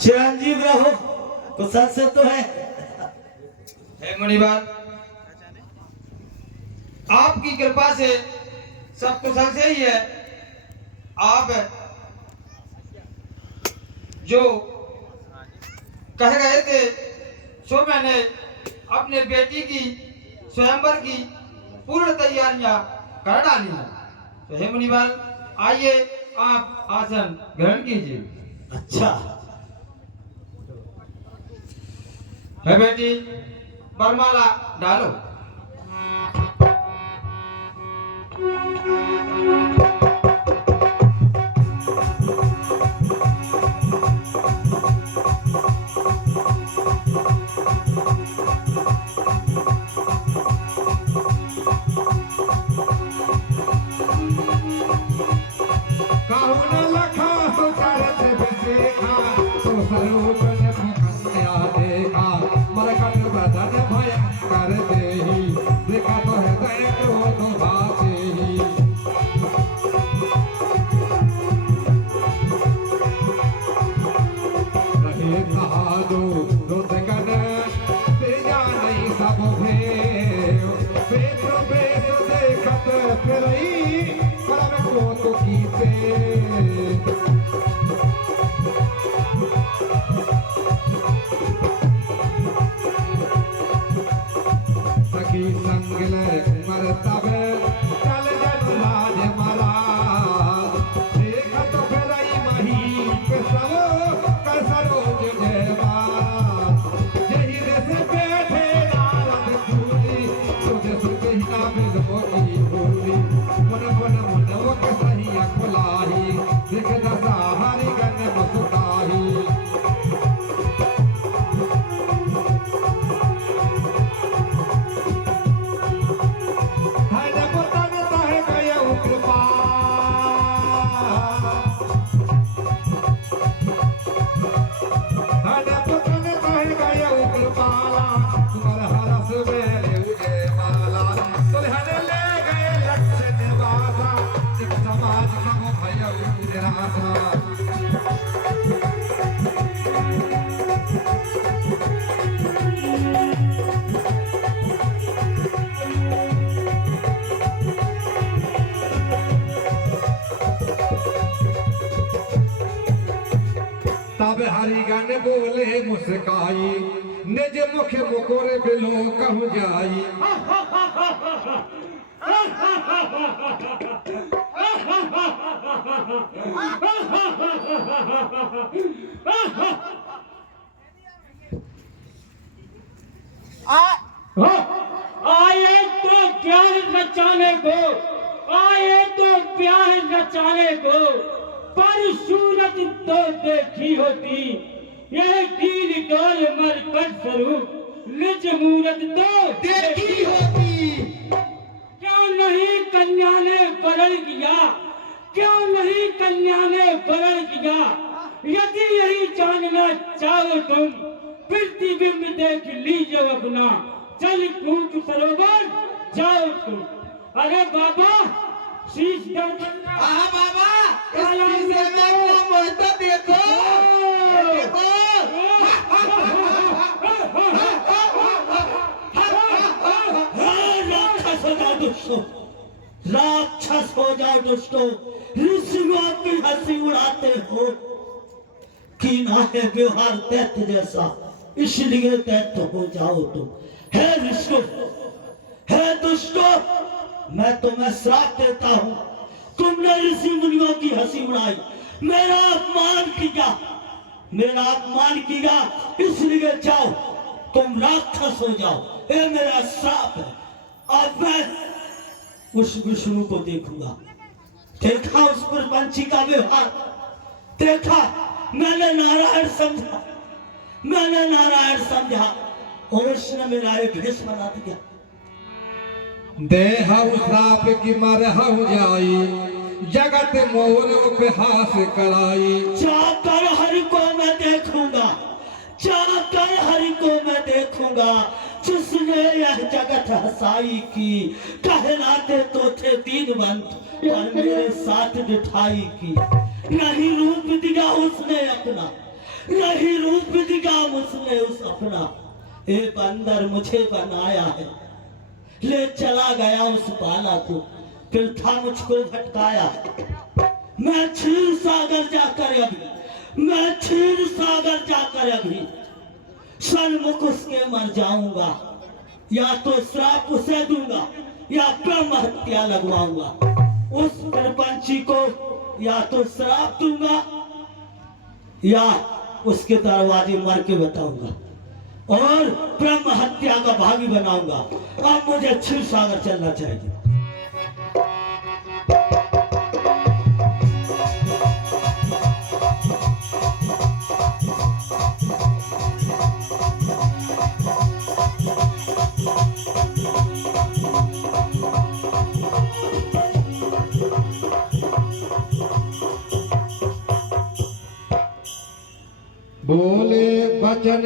चिरंजीव रहो, कुशल से तो है। मुनिवाल, आपकी कृपा से सब कुशल से ही है। आप जो कह गए थे सो मैंने अपने बेटी की स्वयंवर की पूर्ण तैयारियां कर डाली हैं। तो हे मुनिवाल, आइए आप आसन ग्रहण कीजिए। अच्छा, है बेटी, वरमाला डालो। तब हरिगन बोले मुस्काई, निज मुख मुकोरे बिलो कहु जाई। आए तो प्यार नचाने को, आए तो प्यार नचाने को, पर सूरत तो देखी होती, यह कील डोल मरकट स्वरूप निज मूरत तो देखी होती। क्यों नहीं कन्या ने वरण किया, क्यों नहीं कन्या ने वरण किया? यदि यही जानना चाहो तुम, प्रतिबिंब देख लीजिए अपना, चल कूद सरोवर जाओ तुम। अरे बाबा शीश दर्पण, बाबा, काला इस शीशे में अपना मुंह तो देखो, देखो। राक्षस हो जाओ दुष्टों, राक्षस हो जाओ दुष्टों, ऋषियों की हंसी उड़ाते हो। कीना है व्यवहार दैत्य जैसा, इसलिए दैत्य हो जाओ तुम। है ऋषियों, है दुष्टों, मैं तुम्हें श्राप देता हूं। तुमने ऋषि मुनियों की हंसी उड़ाई, मेरा अपमान किया, मेरा अपमान किया, इसलिए जाओ तुम राक्षस हो जाओ। ये मेरा श्राप है। अब मैं उस विष्णु को देखूंगा। देखा उस पर पंछी का व्यवहार, देखा, मैंने नारायण समझा, मैंने नारायण समझा और उसने मेरा एक भेष बना दिया। देहु श्राप की मरहु जाई, जगत मोर उपहास कराई। जाकर हरि को मैं देखूंगा, जाकर हरि को मैं देखूंगा, जिसने यह जगत हंसाई की। कहलाते तो थे दीनवंत, पर मेरे साथ मिठाई की। नहीं रूप दिया उसने अपना, रही रूप दिखा उसने उस अपना, एक अंदर मुझे बनाया है, ले चला गया उस बाला को, फिर था मुझको भटकाया। मैं क्षीर सागर जाकर अभी, मैं क्षीर सागर जाकर अभी सन्मुख उसके मर जाऊंगा, या तो श्राप उसे दूंगा या ब्रह्म हत्या लगवाऊंगा। उस प्रपंची को या तो श्राप दूंगा या उसके दरवाजे मर के बताऊंगा और ब्रह्म हत्या का भागी बनाऊंगा। अब मुझे क्षीर सागर चलना चाहिए। बोले बचन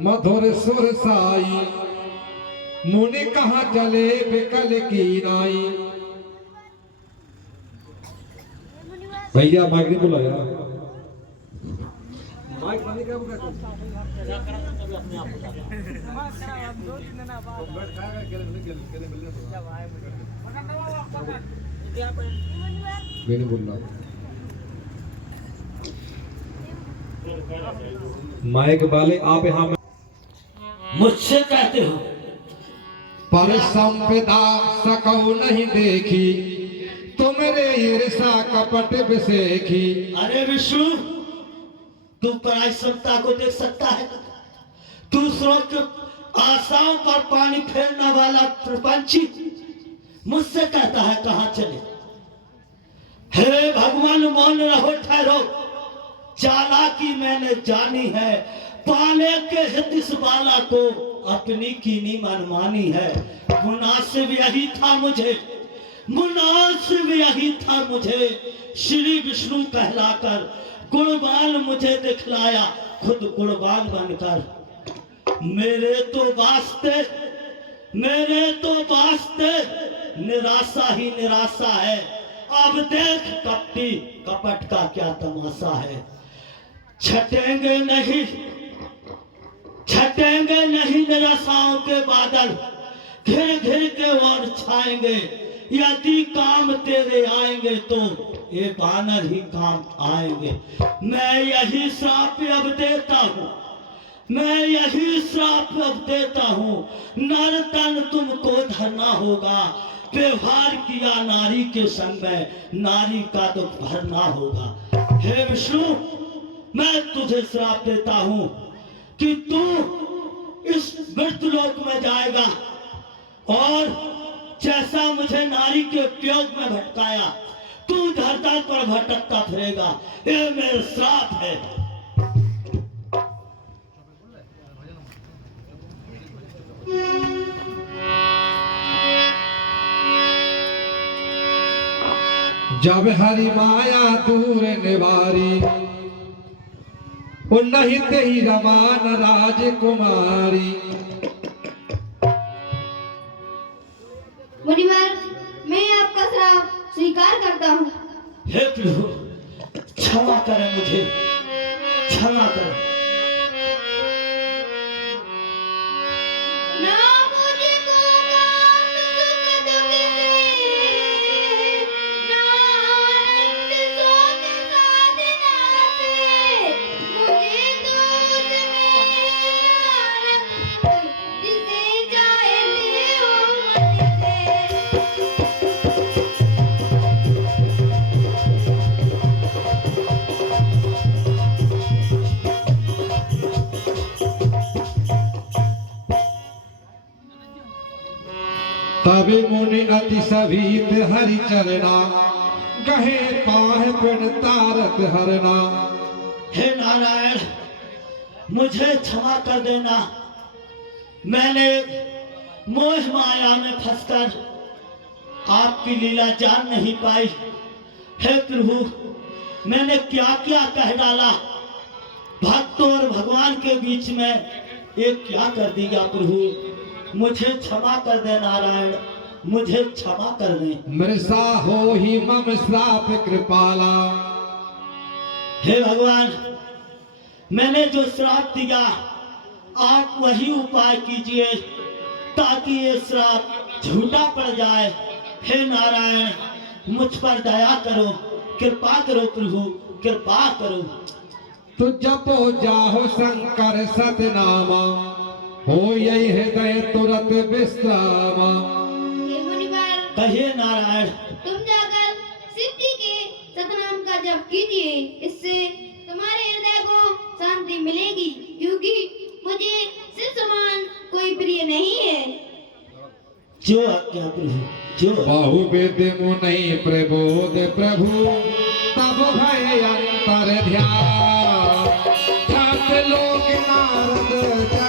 मधुर सुर साई, मुनि कहाँ चले बिकल की नाई। भैया माइक नहीं बुलाया। मैंने बोला माइक वाले आप यहाँ मुझसे कहते हो पर संपदा सकौ नहीं देखी, तुमरे ईर्षा कपट विसेखी। अरे विष्णु, तू पराई समता को देख सकता है? दूसरों के आशाओं पर पानी फेरने वाला प्रपंची मुझसे कहता है कहाँ चले। हे भगवान, मौन रहो, ठहरो। चालाकी मैंने जानी है, पाले के हित इस बाला को अपनी कीनी मनमानी है। मुनासिब यही था मुझे, मुनासिब यही था मुझे, श्री विष्णु कहलाकर गुणवान मुझे दिखलाया, खुद गुणवान बनकर। मेरे तो वास्ते निराशा ही निराशा है। अब देख कपटी कपट का क्या तमाशा है। छटेंगे नहीं निराशाओं के बादल, घिर घिर के और छाएंगे। यदि काम तेरे आएंगे तो ये बानर ही काम आएंगे। मैं यही श्राप अब देता हूँ, नर तन तुमको धरना होगा। व्यवहार किया नारी के संग में, नारी का दुख भरना होगा। हे विष्णु, मैं तुझे श्राप देता हूं कि तू इस मृतलोक में जाएगा और जैसा मुझे नारी के वियोग में भटकाया, तू धरती पर भटकता फिरेगा। ये मेरा श्राप है। जब हरि माया दूर निवारी, नहीं ते ही रमान राजकुमारी। मुनिवर, मैं आपका श्राप स्वीकार करता हूँ। हे प्रभु, क्षमा करें, मुझे क्षमा करें। ना मुझको काम सुख दुख से, ना आनंद शोक साधना से, मुझे तो उसमें आनंद जिसे चाहते हो मन से। तभी मुनि अति सभीत हरि चरना, कहे पाह पिण तारक हरना। हे नारायण, मुझे क्षमा कर देना। मैंने मोह माया में फंसकर आपकी लीला जान नहीं पाई। हे प्रभु, मैंने क्या क्या कह डाला। भक्तों और भगवान के बीच में ये क्या कर दिया प्रभु। मुझे क्षमा कर दे नारायण, मुझे क्षमा कर दे। मृषा हो ही मम श्राप कृपाला। हे भगवान, मैंने जो श्राप दिया आप वही उपाय कीजिए ताकि ये श्राप झूठा पड़ जाए। हे नारायण मुझ पर दया करो, कृपा करो प्रभु, कृपा करो। तो जपो जाहो शंकर सतनामा, हो यही हृदय तुरंत विश्रामा। हे मुनिवर, कहिए नारायण। तुम जाकर शिव जी के सतनाम का जप कीजिए, इससे तुम्हारे हृदय को शांति मिलेगी, क्योंकि मुझे शिव समान कोई प्रिय नहीं है। जो आज्ञा प्रभु, जो। बहुविध मुनि प्रबोध प्रभु, तब भय अंतर ध्यान, छात्र लोक नारद